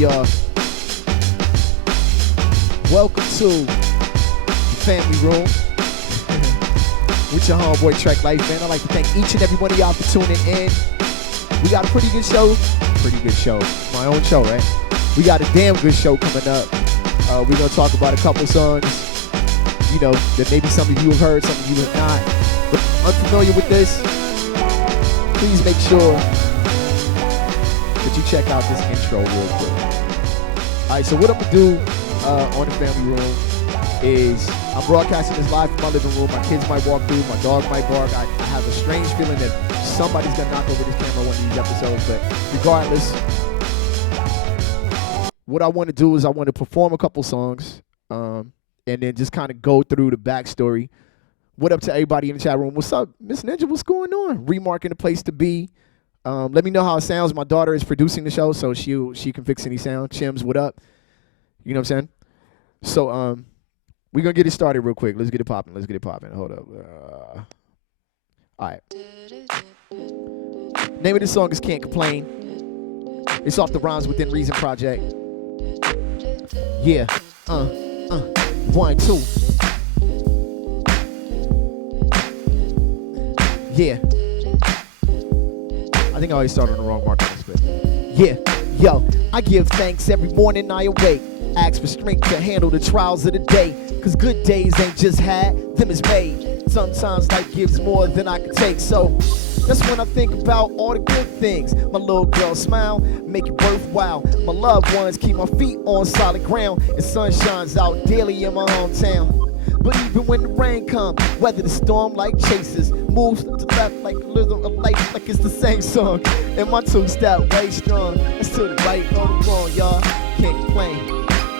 y'all. Welcome to the family room with your homeboy Trek Life, man. I'd like to thank each and every one of y'all for tuning in. We got a pretty good show. My own show, right? We got a damn good show coming up. We're going to talk about a couple songs, you know, that maybe some of you have heard, some of you have not. But unfamiliar with this, please make sure that you check out this intro real quick. All right, so what I'm going to do on the family room is I'm broadcasting this live from my living room. My kids might walk through, my dog might bark. I have a strange feeling that somebody's going to knock over this camera one of these episodes, but regardless, what I want to do is I want to perform a couple songs and then just kind of go through the backstory. What up to everybody in the chat room? What's up, Miss Ninja? What's going on? Remarking the place to be. Let me know how it sounds. My daughter is producing the show, so she can fix any sound. Chims, what up? You know what I'm saying? So we're going to get it started real quick. Let's get it popping. Hold up. All right. Name of this song is Can't Complain. It's off the Rhymes Within Reason project. Yeah. 1, 2. Yeah. I think I always started on the wrong mark on this bit. Yeah. Yo, I give thanks every morning I awake. Ask for strength to handle the trials of the day. Cause good days ain't just had, them is made. Sometimes life gives more than I can take. So that's when I think about all the good things. My little girl smile, make it worthwhile. My loved ones keep my feet on solid ground. And sun shines out daily in my hometown. But even when the rain comes, weather the storm like chasers. Moves to the left like a rhythm of life, like it's the same song. And my two-step way strong. That's to the right or the wrong, y'all. Can't complain,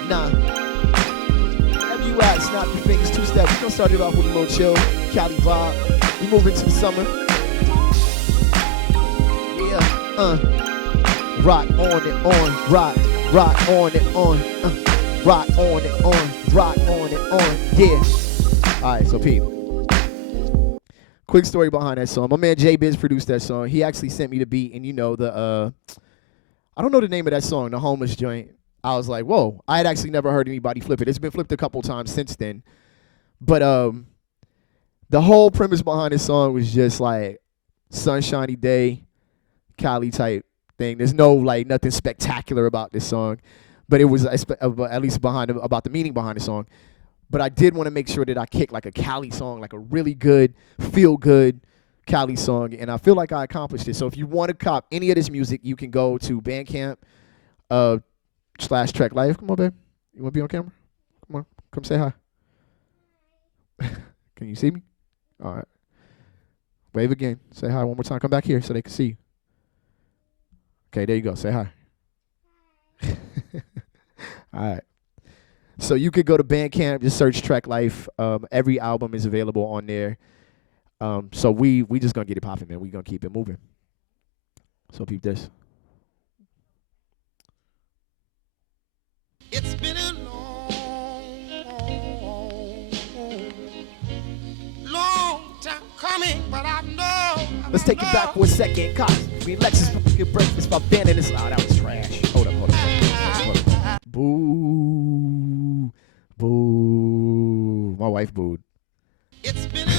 nah. Whenever you at, snap your fingers, two-step. We're gonna start it off with a little chill, Cali vibe. We move into the summer. Rock on it on, rock on it on, rock on it on, rock on it on, yeah. All right, so Pete, quick story behind that song. My man J Biz produced that song. He actually sent me the beat, and you know the I don't know the name of that song, the Homeless joint. I was like, whoa, I had actually never heard anybody flip it. It's been flipped a couple times since then, but the whole premise behind this song was just like sunshiny day, Cali type thing. There's no like nothing spectacular about this song, but it was at least about the meaning behind the song. But I did want to make sure that I kicked like a Cali song, like a really good, feel good Cali song, and I feel like I accomplished it. So if you want to cop any of this music, you can go to Bandcamp /Trek Life. Come on, babe. You want to be on camera? Come on, come say hi. Can you see me? All right. Wave again. Say hi one more time. Come back here so they can see you. Okay, there you go. Say hi. All right. So you could go to Bandcamp, just search Trek Life. Every album is available on there. So we just gonna get it popping, man. We gonna keep it moving. So peep this. It's been a long time coming, but I know. Let's take it back for a second. We Lexus get breakfast by banning this. Oh, that was trash. Hold up. Boo. Boo. My wife booed. It's been a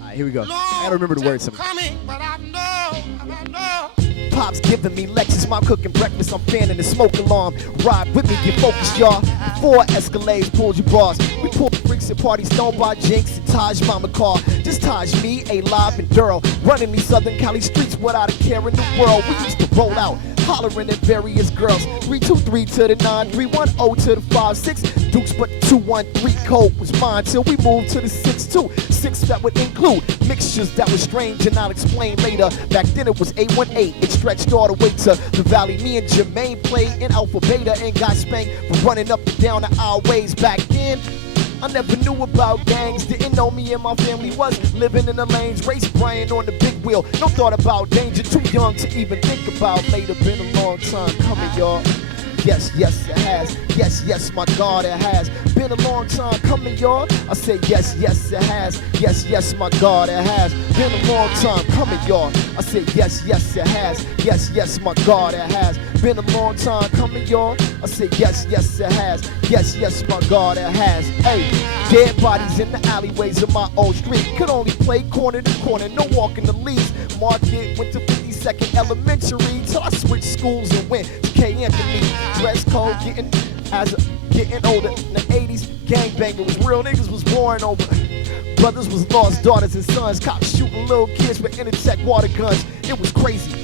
All right, here we go. I gotta remember the words. Coming, but I know. Pops giving me Lexus, mom cooking breakfast, I'm fanning the smoke alarm. Ride with me, get focused, y'all. 4 Escalades, pulled your bars. We pull freaks at parties, don't buy Jinx and Taj Mama car. Just Taj, me, A-Live, and Duro. Running these Southern Cali streets without a care in the world. We used to roll out, hollering at various girls. 323 to the 9, 310 to the 56. Dukes, but 213 code was mine till we moved to the 62. 6 that would include mixtures that were strange, and I'll explain later. Back then it was 818. It stretched all the way to the valley. Me and Jermaine played in Alpha Beta and got spanked for running up and down the aisleways. Back then, I never knew about gangs. Didn't know me and my family was living in the lanes. Race Brian on the big wheel. No thought about danger. Too young to even think about later. Been a long time coming, y'all. yes, yes it has. Yes, yes, my God, it has. Been a long time coming, y'all. I say yes, yes it has. Yes, yes, my God, it has. Been a long time coming, y'all. I say yes, yes it has. Yes, yes, my God, it has. Been a long time coming, y'all. I say yes, yes it has. Yes, yes, my God, it has. Hey, dead bodies in the alleyways of my old street. Could only play corner to corner, no walking the leaves. Market went to 52nd Elementary till I switched schools and went to K. Anthony. Dress code getting older. In the 80s, gangbanging was real. Niggas was warring over. Brothers was lost, daughters and sons. Cops shooting little kids with Intertech water guns. It was crazy.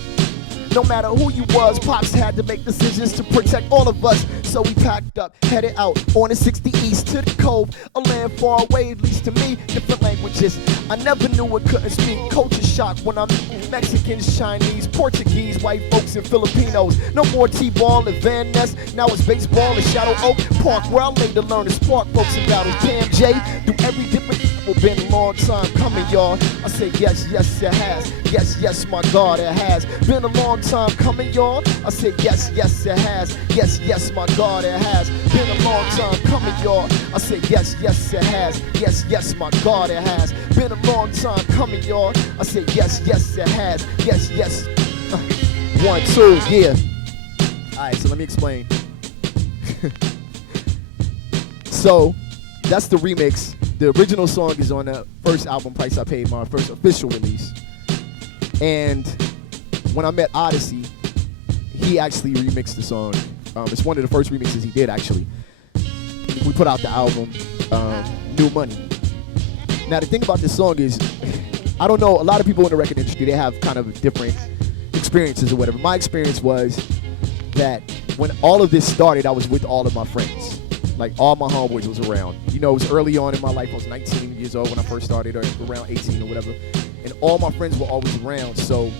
No matter who you was, Pops had to make decisions to protect all of us. So we packed up, headed out on the 60 East to the Cove, a land far away, at least to me, different languages. I never knew it couldn't speak. Culture shock when I'm Mexicans, Chinese, Portuguese, white folks, and Filipinos. No more T-ball and Van Ness, now it's baseball and Shadow Oak Park, where I later learned to spark folks in battles. Pam J, through every different. Been a long time coming, y'all. I say yes, yes it has. Yes, yes, my God, it has. Been a long time coming, y'all. I say yes, yes it has. Yes, yes, my God, it has. Been a long time coming, y'all. I say yes, yes it has. Yes, yes, my God, it has. Been a long time coming, y'all. I say yes, yes it has. Yes, yes. 1, 2, yeah. All right, so let me explain. So that's the remix. The original song is on the first album, Price I Paid, my first official release. And when I met Odyssey, he actually remixed the song. It's one of the first remixes he did, actually. We put out the album, New Money. Now, the thing about this song is, I don't know, a lot of people in the record industry, they have kind of different experiences or whatever. My experience was that when all of this started, I was with all of my friends. Like, all my homeboys was around. You know, it was early on in my life. I was 19 years old when I first started, or around 18 or whatever. And all my friends were always around. So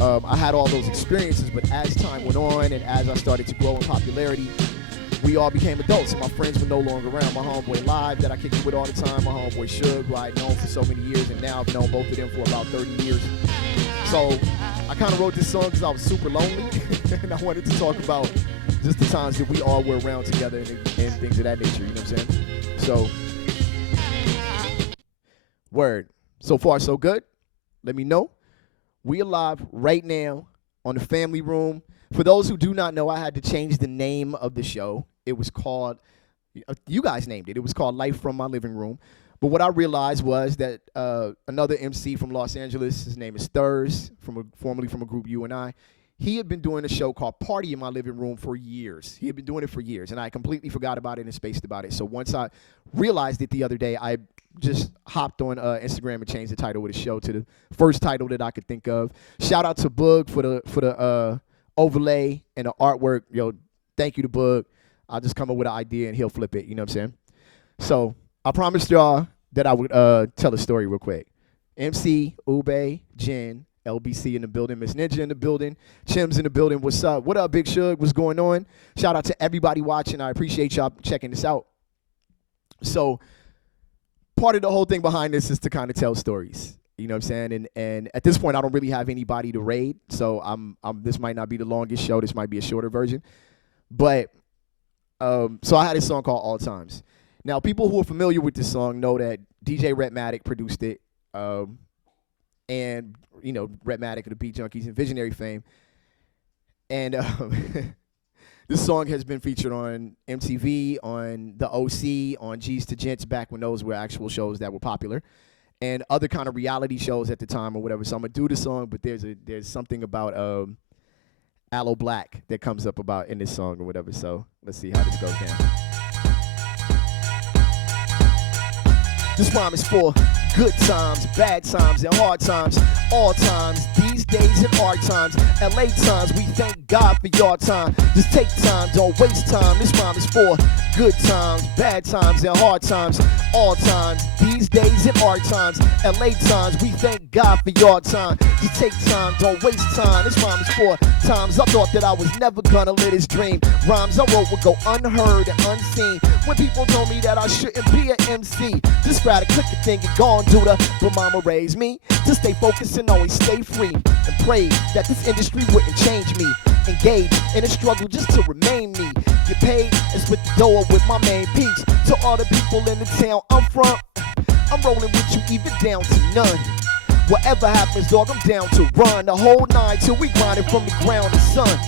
I had all those experiences. But as time went on and as I started to grow in popularity, we all became adults. And my friends were no longer around. My homeboy Live that I kicked it with all the time. My homeboy Suge, who I had known for so many years. And now I've known both of them for about 30 years. So I kind of wrote this song because I was super lonely. And I wanted to talk about just the times that we all were around together and things of that nature, you know what I'm saying? So, word. So far, so good. Let me know. We are live right now on the Family Room. For those who do not know, I had to change the name of the show. It was called, you guys named it. It was called Life from My Living Room. But what I realized was that another MC from Los Angeles, his name is Thurs, formerly from a group U&I, he had been doing a show called Party in My Living Room for years. He had been doing it for years, and I completely forgot about it and spaced about it. So once I realized it the other day, I just hopped on Instagram and changed the title of the show to the first title that I could think of. Shout out to Boog for the overlay and the artwork. Yo, thank you to Boog. I'll just come up with an idea and he'll flip it. You know what I'm saying? So I promised y'all that I would tell a story real quick. MC, Ube, Jen, LBC in the building, Miss Ninja in the building, Chim's in the building. What's up? What up, Big Suge? What's going on? Shout out to everybody watching. I appreciate y'all checking this out. So part of the whole thing behind this is to kind of tell stories. You know what I'm saying? And at this point, I don't really have anybody to raid. So this might not be the longest show. This might be a shorter version. But so I had this song called All Times. Now, people who are familiar with this song know that DJ Rhettmatic produced it. And, you know, Rhettmatic of the Beat Junkies and Visionary fame. And this song has been featured on MTV, on The OC, on G's to Gents, back when those were actual shows that were popular, and other kind of reality shows at the time or whatever. So I'm going to do the song, but there's something about Aloe Black that comes up about in this song or whatever. So let's see how this goes down. This rhyme is for good times, bad times, and hard times, all times, these days and hard times, LA times, we thank God for your time. Just take time, don't waste time. This rhyme is for good times, bad times, and hard times, all times, these days and hard times, LA times, we thank God for your time. Just take time, don't waste time. This rhyme is for times I thought that I was never gonna live this dream. Rhymes I wrote would go unheard and unseen. When people told me that I shouldn't be an MC, just grab a click a thing and go on, do the. But mama raised me to stay focused and always stay free, and prayed that this industry wouldn't change me. engaged in a struggle just to remain me. Get paid and split the dough with my main peeps. To all the people in the town I'm from, I'm rolling with you even down to none. Whatever happens, dog, I'm down to run the whole night till we grind it from the ground to sun.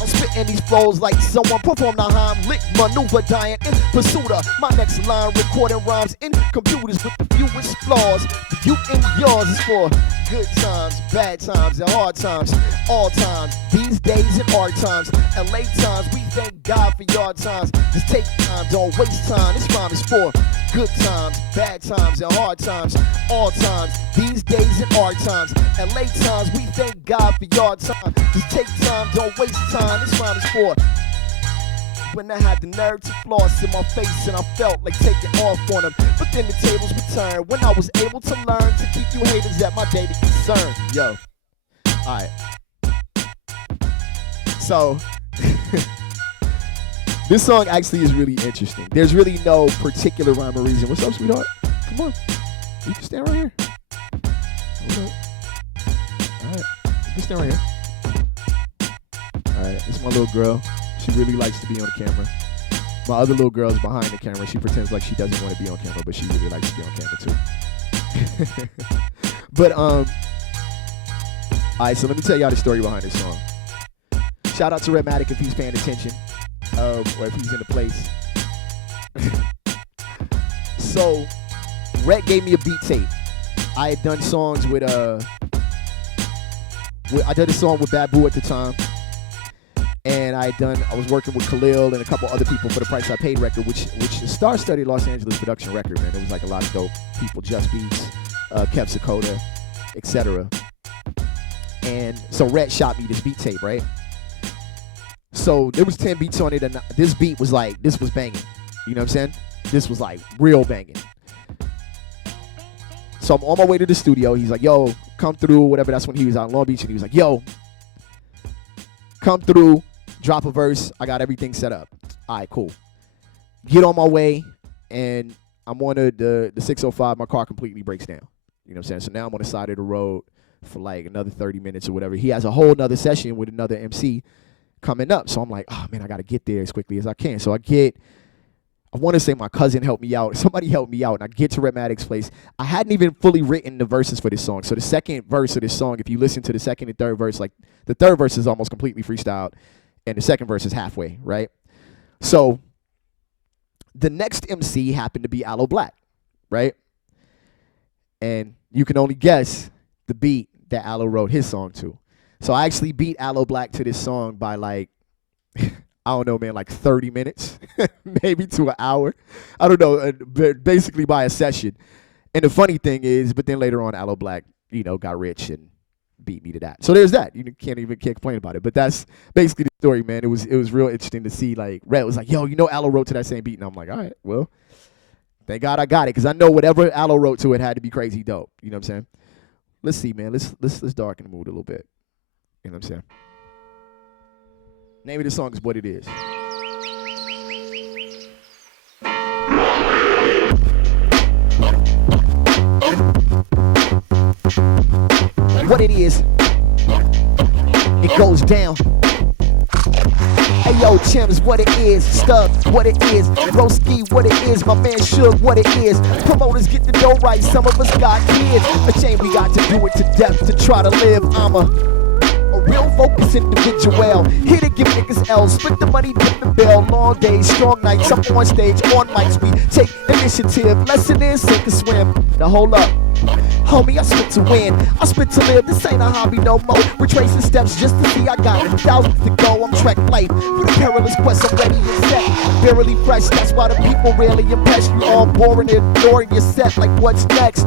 I'm spitting these flows like someone performed the Heimlich maneuver, dying in pursuit of my next line, recording rhymes in computers with the fewest flaws. The you and yours is for good times, bad times, and hard times, all times, these days and hard times, and late times. We thank God for your times. Just take time, don't waste time. This rhyme is for good times, bad times, and hard times, all times, these days and hard times, and late times. We thank God for your time. Just take time, don't waste time. This rhyme is for when I had the nerve to floss in my face and I felt like taking off on them. But then the tables would turn when I was able to learn to keep you haters at my daily concern. Yo, alright. So, this song actually is really interesting. There's really no particular rhyme or reason. What's up, sweetheart? Come on. You can stand right here. Hold up. Alright. You can stand right here. Alright, this is my little girl. She really likes to be on camera. My other little girl is behind the camera. She pretends like she doesn't want to be on camera, but she really likes to be on camera too. But alright, so let me tell y'all the story behind this song. Shout out to Redmatic if he's paying attention, or if he's in the place. So, Red gave me a beat tape. I had done songs with I did a song with Bad Boo at the time. And I was working with Khalil and a couple other people for the Price I Paid record, which is a star-studded Los Angeles production record, man. It was like a lot of dope people, Just Beats, Kev Sakota, etc. And so Red shot me this beat tape, right? So there was 10 beats on it, and this beat was like, this was banging. You know what I'm saying? This was like real banging. So I'm on my way to the studio. He's like, yo, come through, whatever. That's when he was out in Long Beach, and he was like, yo, come through. Drop a verse. I got everything set up. All right, cool. Get on my way, and I'm on the 605. My car completely breaks down. You know what I'm saying? So now I'm on the side of the road for like another 30 minutes or whatever. He has a whole nother session with another MC coming up. So I'm like, oh, man, I got to get there as quickly as I can. So I want to say my cousin helped me out. Somebody helped me out, and I get to Redmatic's place. I hadn't even fully written the verses for this song. So the second verse of this song, if you listen to the second and third verse, like the third verse is almost completely freestyled, and the second verse is halfway, right? So the next MC happened to be Aloe Black, right? And you can only guess the beat that Aloe wrote his song to. So I actually beat Aloe Black to this song by like, I don't know, man, like 30 minutes, maybe to an hour. I don't know, basically by a session. And the funny thing is, but then later on, Aloe Black, got rich and beat me to that. So there's that. You can't complain about it. But that's basically the story, man. It was real interesting to see, like, Red was like, yo, Aloe wrote to that same beat. And I'm like, all right, well, thank God I got it. Because I know whatever Aloe wrote to it had to be crazy dope. You know what I'm saying? Let's see, man. Let's darken the mood a little bit. You know what I'm saying? Name of the song is What It Is. What it is, it goes down. Hey yo, Chims, what it is, Stuck, what it is, Broski, what it is, my man Suge, what it is. Promoters get the dough right, some of us got kids. A shame we got to do it to death to try to live. I'm a real focused individual, here to give niggas L, split the money, dip the bill. Long days, strong nights, I'm on stage, on mics, we take initiative. Lesson is sink or swim. Now hold up, homie, I spit to win, I spit to live. This ain't a hobby no more. Retracing steps just to see I got it. Thousands to go, I'm track life for the perilous quest. I'm ready and set, barely fresh. That's why the people rarely impress. You all boring and ignoring your set. Like what's next?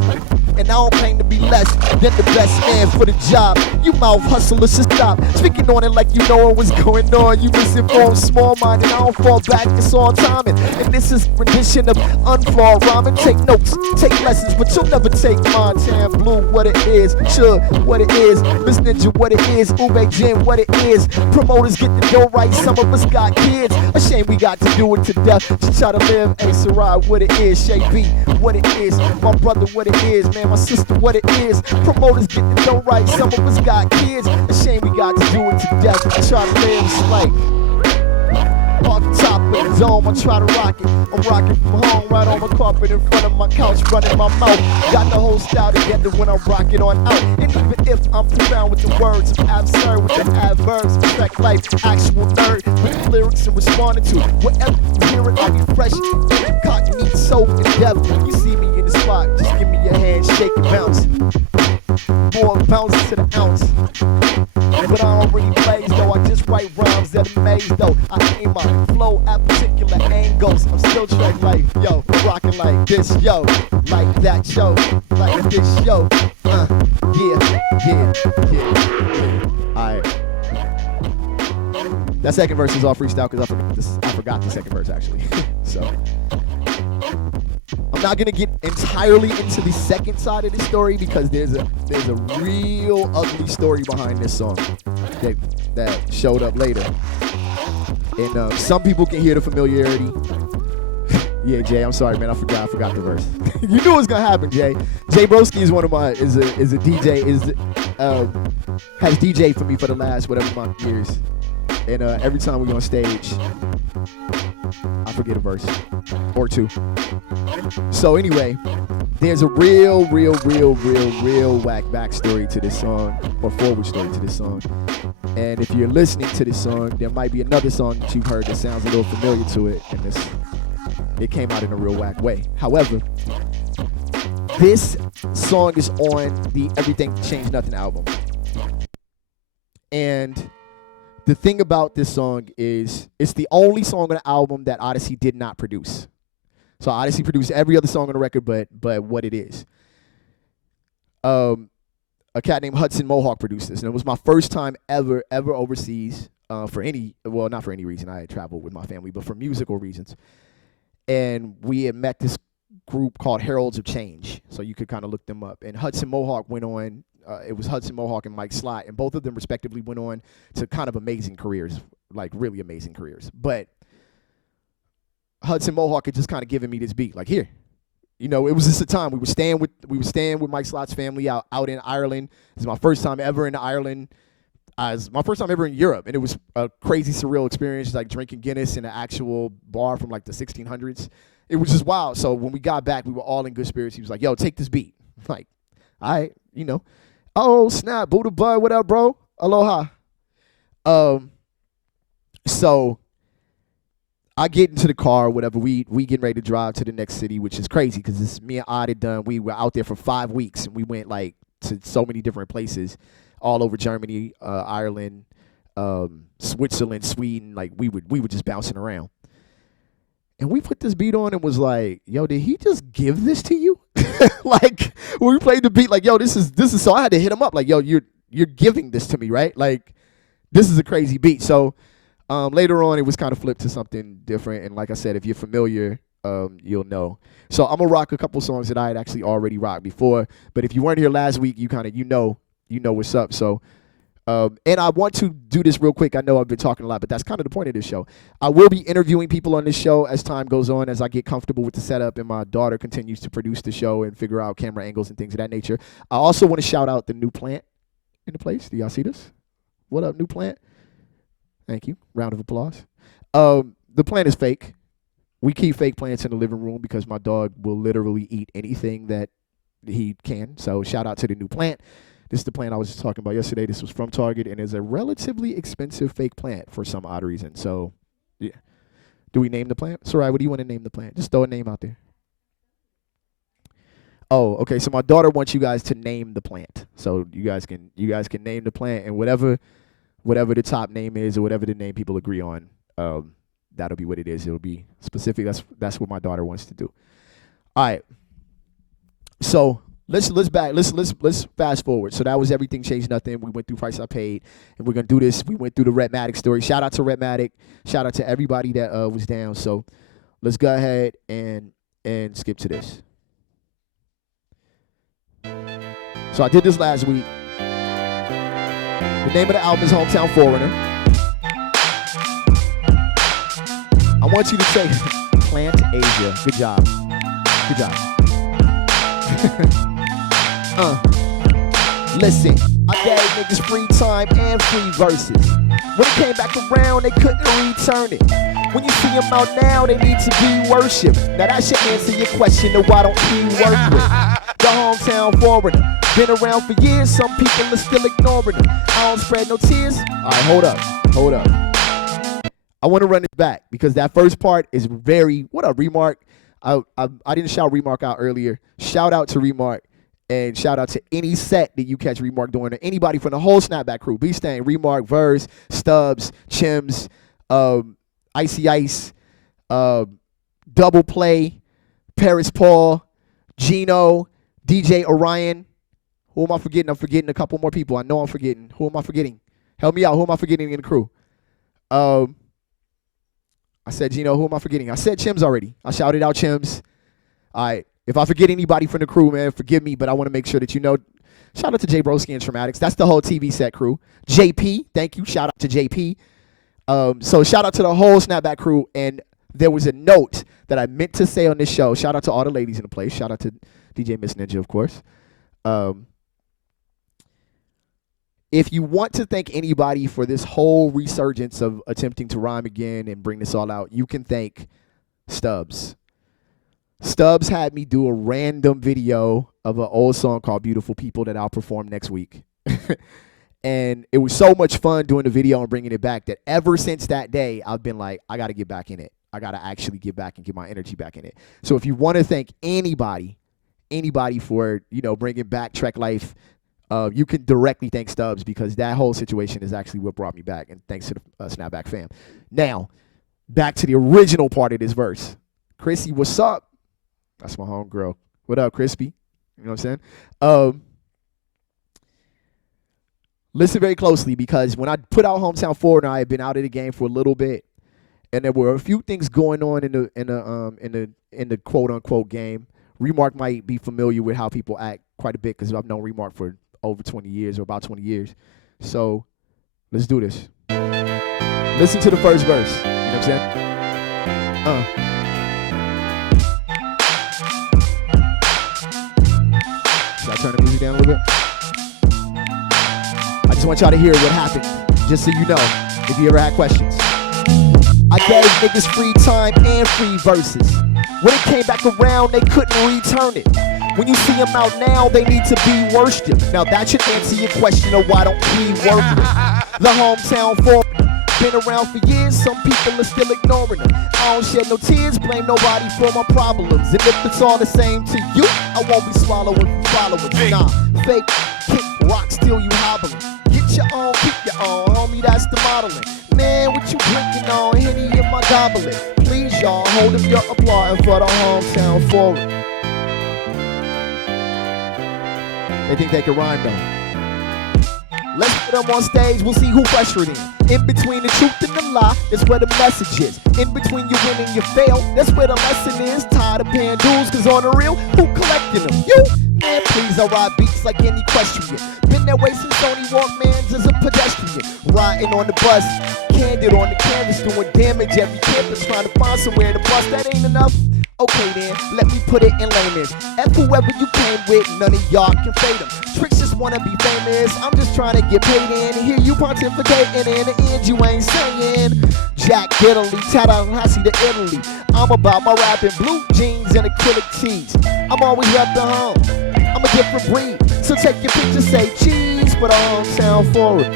And I don't claim to be less than the best man for the job. You mouth hustlers should stop speaking on it like you know what's going on. You misinformed, small-minded, I don't fall back, it's all timing. And this is rendition of unflawed rhyming. Take notes, take lessons, but you'll never take Montana Blue, what it is. Sure, what it is. Miss Ninja, what it is. Ube Jim, what it is. Promoters get the dough right, some of us got kids. A shame we got to do it to death to try to live. Hey, Sarai, what it is. Shay B, what it is. My brother, what it is, man. my sister what it is. Promoters get the dough right, some of us got kids. A shame we got to do it to death. I try to live this life. Off the top of the dome, I try to rock it. I'm rocking from home, right on my carpet in front of my couch, running my mouth. Got the whole style together when I rock it on out. And even if I'm profound with the words, I'm absurd with the adverbs. Respect life, actual nerd with the lyrics and responding to whatever you hear it. I'll be fresh, cockney, soul, and devil. You see me in the spot, just give me your hand, shake and bounce. Boy, bounce to the ounce. But I don't really blaze though, I just write rhymes that amaze though. I aim my flow at particular angles. I'm still tread like, yo, rocking like this, yo, like that, yo, like this, yo. Yeah. Alright. That second verse is all freestyle because I forgot the second verse actually. So I'm not gonna get entirely into the second side of the story because there's a real ugly story behind this song that showed up later. And some people can hear the familiarity. Yeah, Jay, I'm sorry, man. I forgot the verse. You knew it was gonna happen, Jay. Jay Broski is one of my is a DJ has DJ for me for the last whatever month years. And every time we on stage, I forget a verse or two. So anyway, there's a real whack backstory to this song, or forward story to this song. And if you're listening to this song, there might be another song that you've heard that sounds a little familiar to it, and it came out in a real whack way. However, this song is on the Everything Changed Nothing album. And the thing about this song is it's the only song on the album that Odyssey did not produce. So Odyssey produced every other song on the record but what it is. A cat named Hudson Mohawk produced this, and it was my first time ever overseas not for any reason. I had traveled with my family, but for musical reasons. And we had met this group called Heralds of Change, so you could kind of look them up. And Hudson Mohawk went on. It was Hudson Mohawk and Mike Slott, and both of them respectively went on to kind of amazing careers, like really amazing careers. But Hudson Mohawk had just kind of given me this beat, like here. You know, it was just a time we were staying with Mike Slott's family out in Ireland. It was my first time ever in Ireland. It was my first time ever in Europe, and it was a crazy surreal experience, like drinking Guinness in an actual bar from like the 1600s. It was just wild. So when we got back, we were all in good spirits. He was like, "Yo, take this beat." I'm like, all right, you know. Oh, snap, Buddha Bud, what up, bro? Aloha. So I get into the car, whatever, we getting ready to drive to the next city, which is crazy because this me and Odd had done. We were out there for 5 weeks, and we went like to so many different places all over Germany, Ireland, Switzerland, Sweden. Like we were just bouncing around. And we put this beat on and was like, yo, did he just give this to you? Like, when we played the beat, like, yo, this is so I had to hit him up, like, yo, you're giving this to me, right? Like, this is a crazy beat. So later on, it was kind of flipped to something different. And like I said, if you're familiar, you'll know. So I'm going to rock a couple songs that I had actually already rocked before. But if you weren't here last week, you know what's up. So and I want to do this real quick. I know I've been talking a lot, but that's kind of the point of this show. I will be interviewing people on this show as time goes on, as I get comfortable with the setup and my daughter continues to produce the show and figure out camera angles and things of that nature. I also want to shout out the new plant in the place. Do y'all see this? What up, new plant? Thank you. Round of applause. The plant is fake. We keep fake plants in the living room because my dog will literally eat anything that he can. So shout out to the new plant. This is the plant I was just talking about yesterday. This was from Target and is a relatively expensive fake plant for some odd reason. So, yeah. Do we name the plant? Sarai, what do you want to name the plant? Just throw a name out there. Oh, okay. So my daughter wants you guys to name the plant. So you guys can name the plant, and whatever the top name is or whatever the name people agree on, that'll be what it is. It'll be specific. That's what my daughter wants to do. All right. So let's fast forward. So that was Everything Changed Nothing. We went through Price I Paid, and we're gonna do this. We went through the Rhetmatic story. Shout out to Rhetmatic. Shout out to everybody that was down. So let's go ahead and skip to this. So I did this last week. The name of the album is Hometown Foreigner. I want you to say Plant Asia. Good job. Good job. Listen, I gave niggas free time and free verses. When it came back around, they couldn't return it. When you see them out now, they need to be worshipped. Now that should answer your question of why don't he work with the hometown foreigner. Been around for years, some people are still ignoring him. I don't spread no tears. All right, hold up. I want to run it back because that first part is very, what up, Remark? I didn't shout Remark out earlier. Shout out to Remark. And shout out to any set that you catch Remark doing, or anybody from the whole Snapback crew. B-Stain, Remark, Verse, Stubbs, Chims, Icy Ice, Double Play, Paris Paul, Gino, DJ Orion. Who am I forgetting? I'm forgetting a couple more people. I know I'm forgetting. Who am I forgetting? Help me out. Who am I forgetting in the crew? I said Gino. Who am I forgetting? I said Chims already. I shouted out Chims. All right. If I forget anybody from the crew, man, forgive me, but I want to make sure that you know. Shout out to Jay Broski and Traumatics. That's the whole TV set crew. JP, thank you. Shout out to JP. So shout out to the whole Snapback crew. And there was a note that I meant to say on this show. Shout out to all the ladies in the place. Shout out to DJ Miss Ninja, of course. If you want to thank anybody for this whole resurgence of attempting to rhyme again and bring this all out, you can thank Stubbs. Stubbs had me do a random video of an old song called Beautiful People that I'll perform next week. And it was so much fun doing the video and bringing it back that ever since that day, I've been like, I got to get back in it. I got to actually get back and get my energy back in it. So if you want to thank anybody for, bringing back Trek Life, you can directly thank Stubbs because that whole situation is actually what brought me back. And thanks to the Snapback fam. Now, back to the original part of this verse. Chrissy, what's up? That's my homegirl. What up, Crispy? You know what I'm saying? Listen very closely because when I put out Hometown Forward, I had been out of the game for a little bit, and there were a few things going on in the quote unquote game. Remark might be familiar with how people act quite a bit because I've known Remark for over 20 years or about 20 years. So let's do this. Listen to the first verse. You know what I'm saying? Should I turn the music down a little bit? I just want y'all to hear what happened, just so you know, if you ever had questions. I gave niggas free time and free verses. When it came back around, they couldn't return it. When you see them out now, they need to be worshipped. Now that should answer your question of why don't we work with the hometown for. Been around for years, some people are still ignoring them. I don't shed no tears, blame nobody for my problems. And if it's all the same to you, I won't be swallowing followers. Nah, fake, kick, rock, still you hobbling. Get your own, keep your own, homie, that's the modeling. Man, what you drinking on, Henny in my goblet. Please, y'all, hold up your applause for the hometown forward. They think they can rhyme though. Let's put them on stage, we'll see who pressure it in between the truth and the lie, that's where the message is. In between you win and you fail, that's where the lesson is. Tired of paying dues, cause on the real, who collecting them? You? Man, please, I ride beats like any equestrian. Been that way since Tony Walkmans as a pedestrian. Riding on the bus, candid on the canvas, doing damage every campus, trying to find somewhere to bust. That ain't enough? Okay then, let me put it in layman's. F whoever you came with, none of y'all can fade them. Tricks just wanna be famous, I'm just trying to get paid in. Hear you pontificating, in the end you ain't saying Jack Italy, Tallahassee to Italy. I'm about my rapping, blue jeans and acrylic tees. I'm always repping home, I'm a different breed. So take your picture, say cheese, but I'm hometown forward.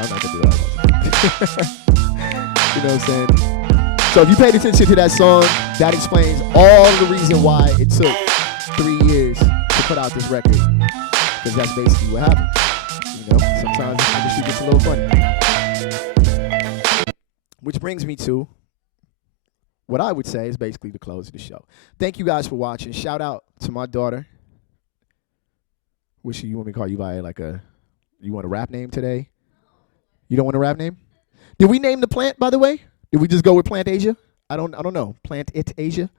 I'm not gonna do that. You know what I'm saying? So if you paid attention to that song, that explains all the reason why it took 3 years to put out this record. Because that's basically what happened. You know, sometimes the industry gets a little funny. Which brings me to what I would say is basically the close of the show. Thank you guys for watching. Shout out to my daughter. You want me to call you by you want a rap name today? You don't want a rap name? Did we name the plant, by the way? Did we just go with Plant Asia? I don't know. Plant It Asia.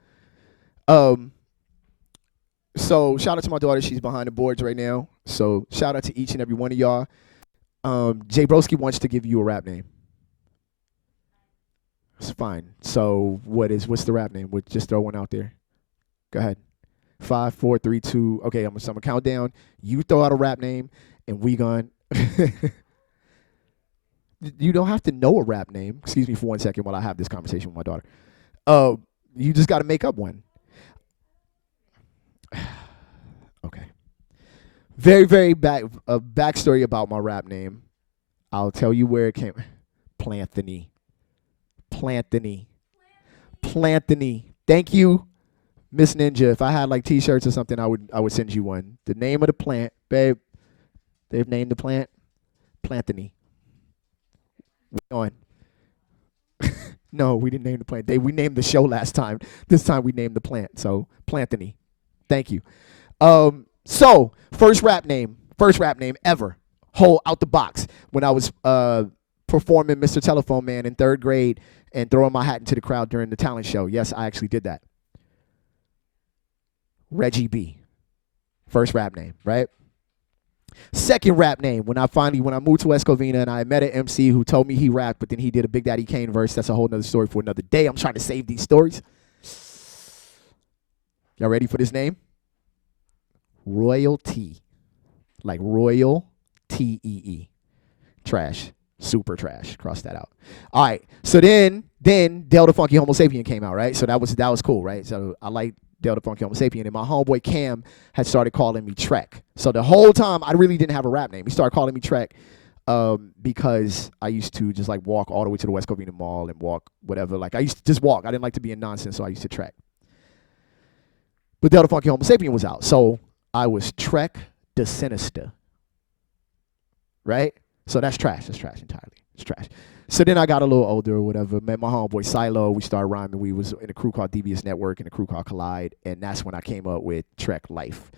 So shout out to my daughter. She's behind the boards right now. So shout out to each and every one of y'all. Jay Broski wants to give you a rap name. fine. So what's the rap name? Just throw one out there. Go ahead. 5, 4, 3, 2. Okay, I'm gonna count down. You throw out a rap name, and we gone. You don't have to know a rap name. Excuse me for 1 second while I have this conversation with my daughter. You just got to make up one. Okay. Very, very backstory about my rap name. I'll tell you where it came. Planthony. Thank you, Miss Ninja. If I had like T-shirts or something, I would send you one. The name of the plant, babe. They've named the plant Planthony. On. No, we didn't name the plant. We named the show last time. This time we named the plant. So Planthony. Thank you. So first rap name ever. Whole out the box. When I was performing Mr. Telephone Man in 3rd grade and throwing my hat into the crowd during the talent show. Yes, I actually did that. Reggie B. First rap name, right? Second rap name, when I moved to West Covina and I met an MC who told me he rapped, but then he did a Big Daddy Kane verse. That's a whole nother story for another day. I'm trying to save these stories. Y'all ready for this name? Royalty. Like Royal T-E-E. Trash. Super trash. Cross that out. All right. So then Del the Funky Homo Sapien came out, right? So that was cool, right? So I like Del the Funky Homo Sapien, and my homeboy Cam had started calling me Trek. So the whole time I really didn't have a rap name. He started calling me Trek because I used to just like walk all the way to the West Covina Mall and walk whatever. Like I used to just walk. I didn't like to be in nonsense, so I used to Trek. But Del the Funky Homo Sapien was out, so I was Trek the Sinister. Right? So that's trash. That's trash entirely. It's trash. So then I got a little older or whatever, met my homeboy Silo. We started rhyming. We was in a crew called Devious Network and a crew called Collide, and that's when I came up with Trek Life.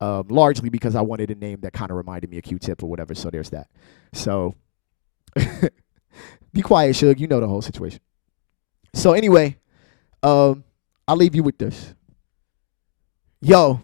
Largely because I wanted a name that kind of reminded me of Q-Tip or whatever, so there's that. So be quiet, Suge. You know the whole situation. So anyway, I'll leave you with this. Yo,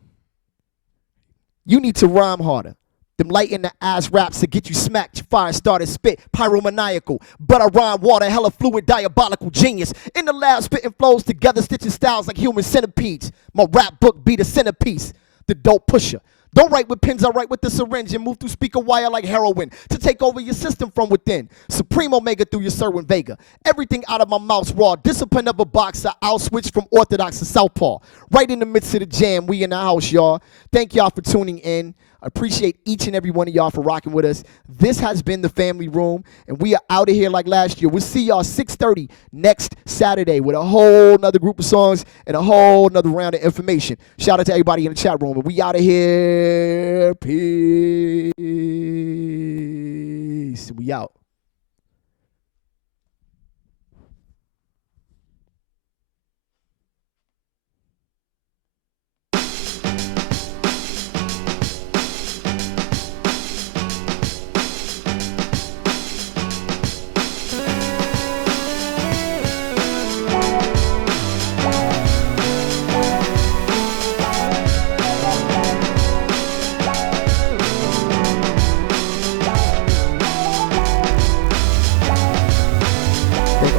you need to rhyme harder. Them light in the ass raps to get you smacked, your fire started spit, pyromaniacal. But I rhyme water, hella fluid, diabolical genius. In the lab, spitting flows together, stitching styles like human centipedes. My rap book be the centerpiece, the dope pusher. Don't write with pens, I write with the syringe and move through speaker wire like heroin to take over your system from within. Supreme Omega through your Serwin Vega. Everything out of my mouth's raw. Discipline of a boxer, I'll switch from orthodox to southpaw. Right in the midst of the jam, we in the house, y'all. Thank y'all for tuning in. I appreciate each and every one of y'all for rocking with us. This has been the Family Room, and we are out of here like last year. We'll see y'all 6:30 next Saturday with a whole nother group of songs and a whole nother round of information. Shout out to everybody in the chat room, and we out of here. Peace. We out.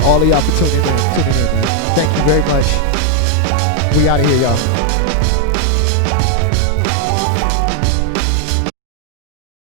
All of y'all for tuning in, man. Thank you very much. We out of here, y'all.